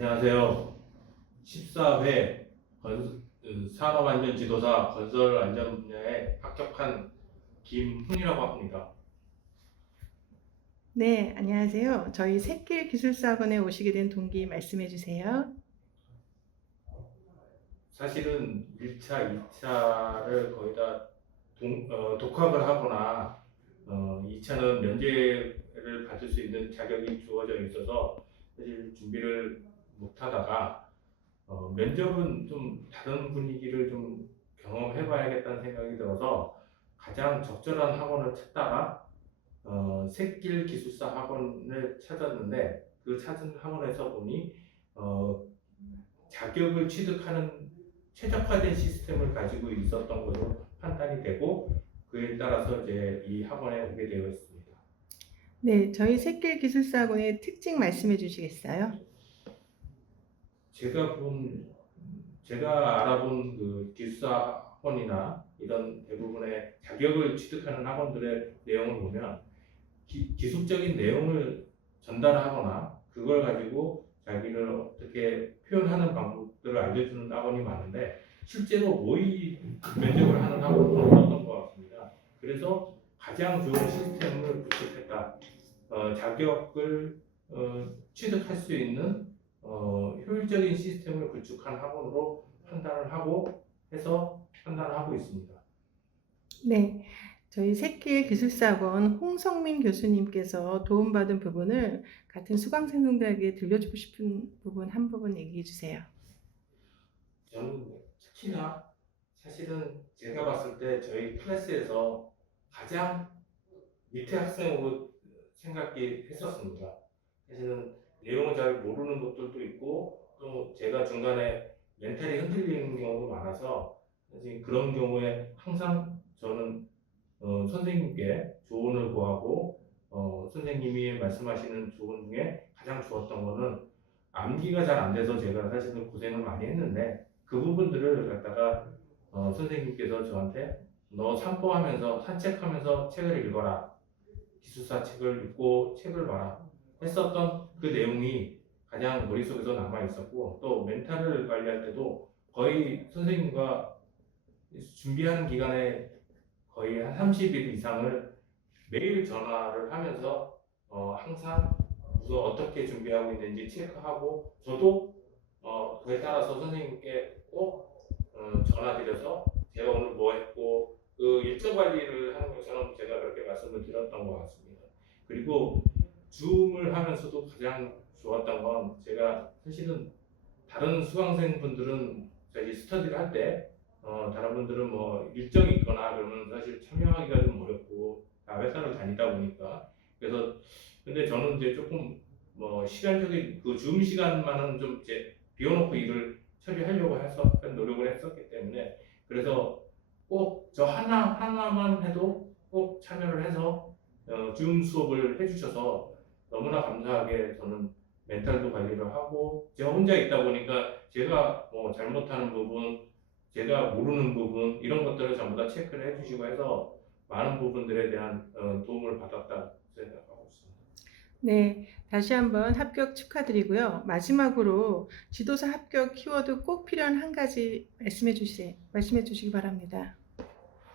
안녕하세요. 14회 건- 그 산업안전지도사 건설안전 분야에 합격한 김훈이라고 합니다. 네, 안녕하세요. 저희 새길 기술사학원에 오시게 된 동기 말씀해 주세요. 사실은 1차, 2차를 거의 다 동- 어, 독학을 하거나 어, 2차는 면제를 받을 수 있는 자격이 주어져 있어서 사실 준비를 못하다가 어, 면접은 좀 다른 분위기를 좀 경험해봐야겠다는 생각이 들어서 가장 적절한 학원을 찾다가 어, 새길 기술사 학원을 찾았는데 그 찾은 학원에서 보니 어, 자격을 취득하는 최적화된 시스템을 가지고 있었던 것으로 판단이 되고 그에 따라서 이제 이 학원에 오게 되어 있습니다. 네, 저희 새길 기술사 학원의 특징 말씀해 주시겠어요? 제가 본 제가 알아본 그 기술사 학원이나 이런 대부분의 자격을 취득하는 학원들의 내용을 보면 기, 기술적인 내용을 전달하거나 그걸 가지고 자기를 어떻게 표현하는 방법들을 알려주는 학원이 많은데 실제로 모의 면접을 하는 학원은 없었던 것 같습니다. 그래서 가장 좋은 시스템을 구축했다. 어, 자격을 어, 취득할 수 있는 어, 효율적인 시스템을 구축한 학원으로 판단을 하고 해서 판단을 하고 있습니다. 네, 저희 새길 기술사학원 홍성민 교수님께서 도움받은 부분을 같은 수강생들에게 들려주고 싶은 부분 한 부분 얘기해 주세요. 저는 특히나 사실은 제가 봤을 때 저희 클래스에서 가장 밑에 학생으로 생각이 했었습니다. 사실은 내용을 잘 모르는 것들도 있고 또 제가 중간에 멘탈이 흔들리는 경우도 많아서 사실 그런 경우에 항상 저는 어, 선생님께 조언을 구하고 어, 선생님이 말씀하시는 조언 중에 가장 좋았던 거는 암기가 잘 안 돼서 제가 사실은 고생을 많이 했는데 그 부분들을 갖다가 어, 선생님께서 저한테 너 산보하면서 산책하면서 책을 읽어라. 기술사 책을 읽고 책을 봐라 했었던 그 내용이 가장 머릿속에서 남아 있었고 또 멘탈을 관리할 때도 거의 선생님과 준비하는 기간에 거의 한 30일 이상을 매일 전화를 하면서 어, 항상 우선 어떻게 준비하고 있는지 체크하고 저도 어, 그에 따라서 선생님께 꼭 어, 전화드려서 제가 오늘 뭐 했고 그 일정 관리를 하는 것처럼 제가 그렇게 말씀을 드렸던 것 같습니다. 그리고 줌을 하면서도 가장 좋았던 건 제가 사실은 다른 수강생분들은 저희 스터디를 할때 어, 다른 분들은 뭐 일정이 있거나 그러면 사실 참여하기가 좀 어렵고 다 회사를 다니다 보니까. 그래서 근데 저는 이제 조금 뭐 시간적인 그 줌 시간만은 좀 이제 비워놓고 일을 처리하려고 해서 노력을 했었기 때문에 그래서 꼭 저 하나 하나만 해도 꼭 참여를 해서 어, 줌 수업을 해주셔서 너무나 감사하게 저는 멘탈도 관리를 하고 제가 혼자 있다 보니까 제가 뭐 잘못하는 부분, 제가 모르는 부분 이런 것들을 전부 다 체크를 해주시고 해서 많은 부분들에 대한 어, 도움을 받았다 생각하고 있습니다. 네, 다시 한번 합격 축하드리고요. 마지막으로 지도사 합격 키워드 꼭 필요한 한 가지 말씀해 주세요. 말씀해 주시기 바랍니다.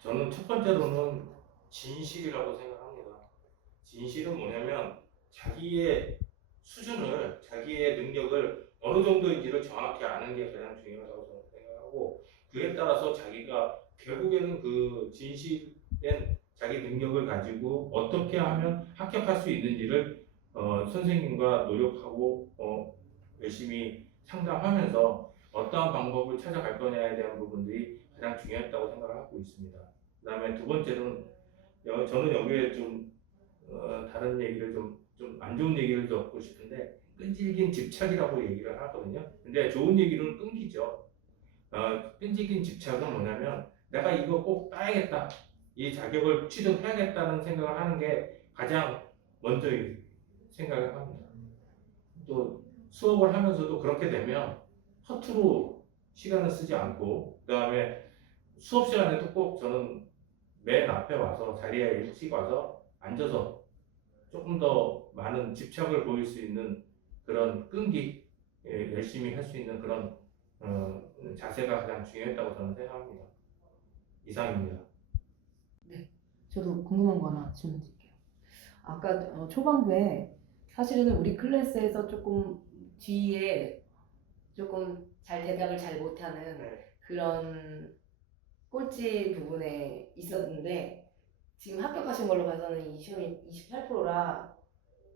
저는 첫 번째로는 진실이라고 생각합니다. 진실은 뭐냐면 자기의 수준을 자기의 능력을 어느 정도인지를 정확히 아는 게 가장 중요하다고 저는 생각하고 그에 따라서 자기가 결국에는 그 진실된 자기 능력을 가지고 어떻게 하면 합격할 수 있는지를 어, 선생님과 노력하고 어, 열심히 상담하면서 어떠한 방법을 찾아갈 거냐에 대한 부분들이 가장 중요했다고 생각을 하고 있습니다. 그 다음에 두 번째는 여- 저는 여기에 좀 어, 다른 얘기를 좀 좀 안 좋은 얘기를 듣고 싶은데 끈질긴 집착이라고 얘기를 하거든요. 근데 좋은 얘기는 끊기죠. 어, 끈질긴 집착은 뭐냐면 내가 이거 꼭 따야겠다. 이 자격을 취득해야겠다는 생각을 하는 게 가장 먼저 생각을 합니다. 또 수업을 하면서도 그렇게 되면 허투루 시간을 쓰지 않고 그 다음에 수업 시간에도 꼭 저는 맨 앞에 와서 자리에 일찍 와서 앉아서 조금 더 많은 집착을 보일 수 있는 그런 끈기 예, 열심히 할 수 있는 그런 어, 자세가 가장 중요했다고 저는 생각합니다. 이상입니다. 저도 궁금한 거 하나 질문 드릴게요. 아까 어, 초반부에 사실은 우리 클래스에서 조금 뒤에 조금 잘 대답을 잘 못하는 네. 그런 꼴찌 부분에 있었는데 지금 합격하신 걸로 봐서는 이 시험이 28%라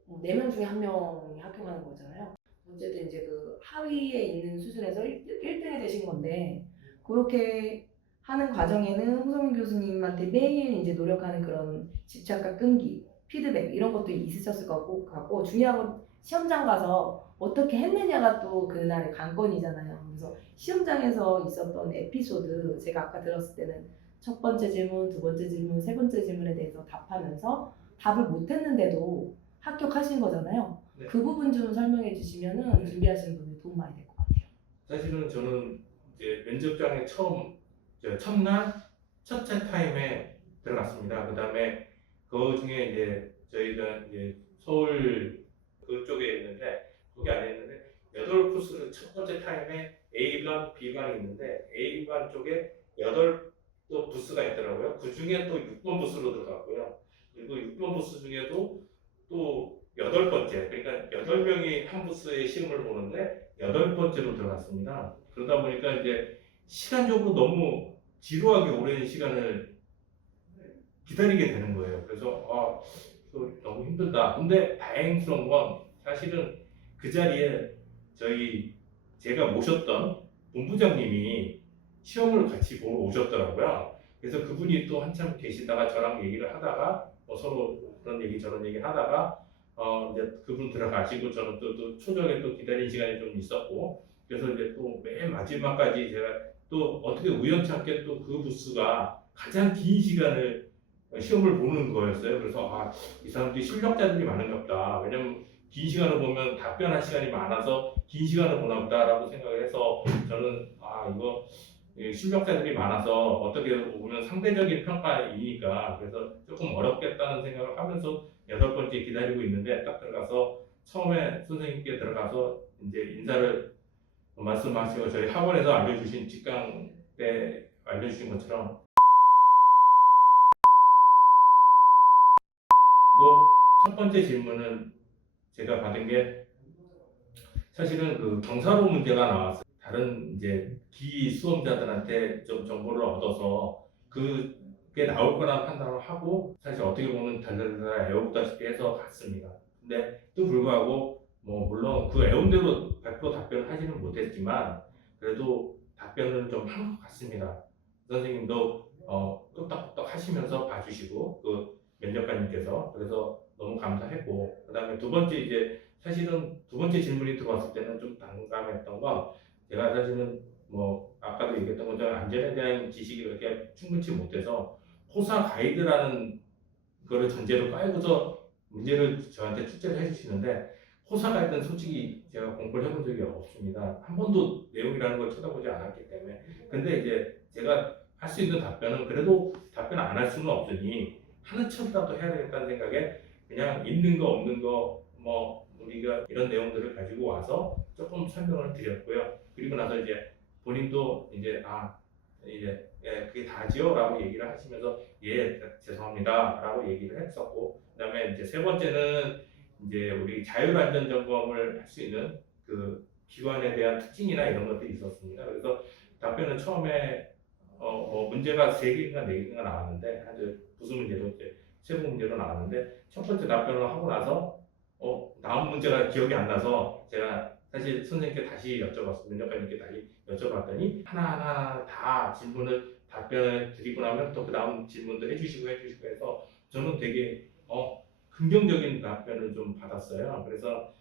4명 중에 한 명이 합격하는 거잖아요. 어쨌든 이제 그 하위에 있는 수준에서 1, 1등이 되신 건데 그렇게 하는 과정에는 홍성민 교수님한테 매일 이제 노력하는 그런 집착과 끈기, 피드백 이런 것도 있으셨을 것 같고 중요한 건 시험장 가서 어떻게 했느냐가 또 그날의 관건이잖아요. 그래서 시험장에서 있었던 에피소드 제가 아까 들었을 때는 첫 번째 질문, 두 번째 질문, 세 번째 질문에 대해서 답하면서 답을 못했는데도 합격하신 거잖아요. 네. 그 부분 좀 설명해 주시면은 준비하시는 분들 도움 많이 될 것 같아요. 사실은 저는 이제 면접장에 처음 저 첫날 첫째 타임에 들어갔습니다. 그 다음에 그 중에 이제 저희가 이제 서울 그쪽에 있는데 거기 안에 있는데 여덟 코스를 첫 번째 타임에 A반, B반이 있는데 A반 쪽에 여덟 또 부스가 있더라고요. 그 중에 또 6번 부스로 들어갔고요. 그리고 6번 부스 중에도 또 여덟 번째, 그러니까 여덟 명이 한 부스에 시험을 보는데 여덟 번째로 들어갔습니다. 그러다 보니까 이제 시간적으로 너무 지루하게 오랜 시간을 기다리게 되는 거예요. 그래서 아, 너무 힘들다. 근데 다행스러운 건 사실은 그 자리에 저희 제가 모셨던 본부장님이 시험을 같이 보러 오셨더라고요. 그래서 그분이 또 한참 계시다가 저랑 얘기를 하다가 뭐 서로 그런 얘기 저런 얘기 하다가 어 이제 그분 들어가시고 저는 또, 또 초적에 또 기다린 시간이 좀 있었고 그래서 이제 또 맨 마지막까지 제가 또 어떻게 우연찮게 또 그 부스가 가장 긴 시간을 시험을 보는 거였어요. 그래서 아, 이 사람들이 실력자들이 많은가 보다. 왜냐면 긴 시간을 보면 답변할 시간이 많아서 긴 시간을 보나 보다라고 생각을 해서 저는 아, 이거 이 실력자들이 많아서 어떻게 보면 상대적인 평가이니까 그래서 조금 어렵겠다는 생각을 하면서 여덟 번째 기다리고 있는데 딱 들어가서 처음에 선생님께 들어가서 이제 인사를 말씀하시고 저희 학원에서 알려주신 직강 때 알려주신 것처럼 또 첫 번째 질문은 제가 받은 게 사실은 그 경사로 문제가 나왔어요. 다른 이제 기 수험자들한테 좀 정보를 얻어서 그게 나올 거라는 판단을 하고 사실 어떻게 보면 달달달 애워보다시피 해서 갔습니다. 근데 또 불구하고 뭐 물론 그 애운대로 100% 답변을 하지는 못했지만 그래도 답변을 좀 한 것 같습니다. 선생님도 어, 끄떡끄떡 하시면서 봐주시고 그 면접관님께서 그래서 너무 감사했고 그 다음에 두 번째 이제 사실은 두 번째 질문이 들어왔을 때는 좀 난감했던 건 제가 사실은 뭐 아까도 얘기했던 것처럼 안전에 대한 지식이 그렇게 충분치 못해서 호사 가이드라는 거를 전제로 깔고서 문제를 저한테 출제를 해주시는데 호사 가이드는 솔직히 제가 공부를 해본 적이 없습니다. 한 번도 내용이라는 걸 쳐다보지 않았기 때문에 근데 이제 제가 할 수 있는 답변은 그래도 답변 안 할 수는 없으니 하는 척이라도 해야 되겠다는 생각에 그냥 있는 거 없는 거뭐 우리가 이런 내용들을 가지고 와서 조금 설명을 드렸고요. 그리고 나서 이제 본인도 이제 아 이제 예 그게 다지요라고 얘기를 하시면서 예 죄송합니다라고 얘기를 했었고 그다음에 이제 세 번째는 이제 우리 자율안전 점검을 할 수 있는 그 기관에 대한 특징이나 이런 것들이 있었습니다. 그래서 답변은 처음에 어, 뭐 문제가 세 개인가 네 개인가 나왔는데 아주 부수 문제로 이제 세부 문제로 나왔는데 첫 번째 답변을 하고 나서 어 다음 문제가 기억이 안 나서 제가 사실 선생님께 다시 여쭤봤어요. 면접관님께 다시 여쭤봤더니 하나하나 다 질문을 답변을 드리고 나면 또 그 다음 질문도 해주시고 해주시고 해서 저는 되게 어 긍정적인 답변을 좀 받았어요. 그래서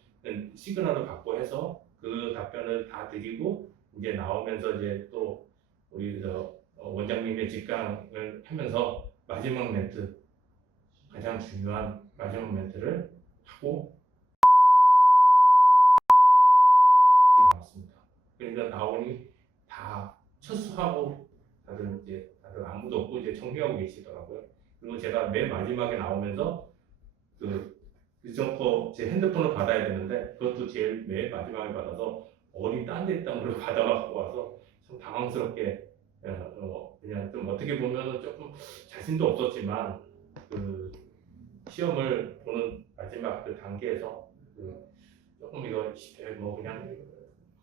시그널을 받고 해서 그 답변을 다 드리고 이제 나오면서 이제 또 우리 저 어, 원장님의 직강을 하면서 마지막 멘트 가장 중요한 마지막 멘트를 하고 나왔습니다. 그러니까 나오니 다 철수하고 다들 이제 다들 아무도 없고 이제 정리하고 계시더라고요. 그리고 제가 맨 마지막에 나오면서 그 그전거 제 핸드폰을 받아야 되는데 그것도 제일 맨 마지막에 받아서 어리 딴데 있다물을 받아갖고 와서 참 당황스럽게 어, 어, 그냥 좀 어떻게 보면은 조금 자신도 없었지만 그 시험을 보는 마지막 그 단계에서 그 조금 이거 시- 뭐 그냥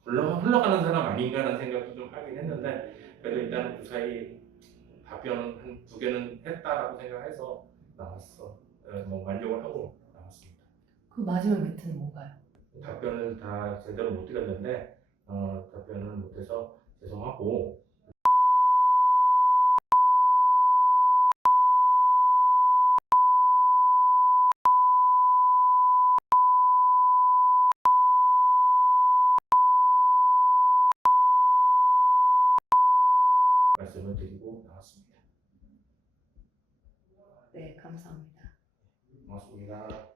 흘러 흘러가는 사람 아닌가라는 생각도 좀 하긴 했는데 그래도 일단 무사히 답변은 한두 개는 했다라고 생각해서 나왔어. 어, 뭐 만족을 하고 나왔습니다. 그 마지막 멘트는 뭔가요? 답변을 다 제대로 못 드렸는데 어, 답변을 못해서 죄송하고 말씀을 드리고 나왔습니다. 네, 감사합니다. 고맙습니다.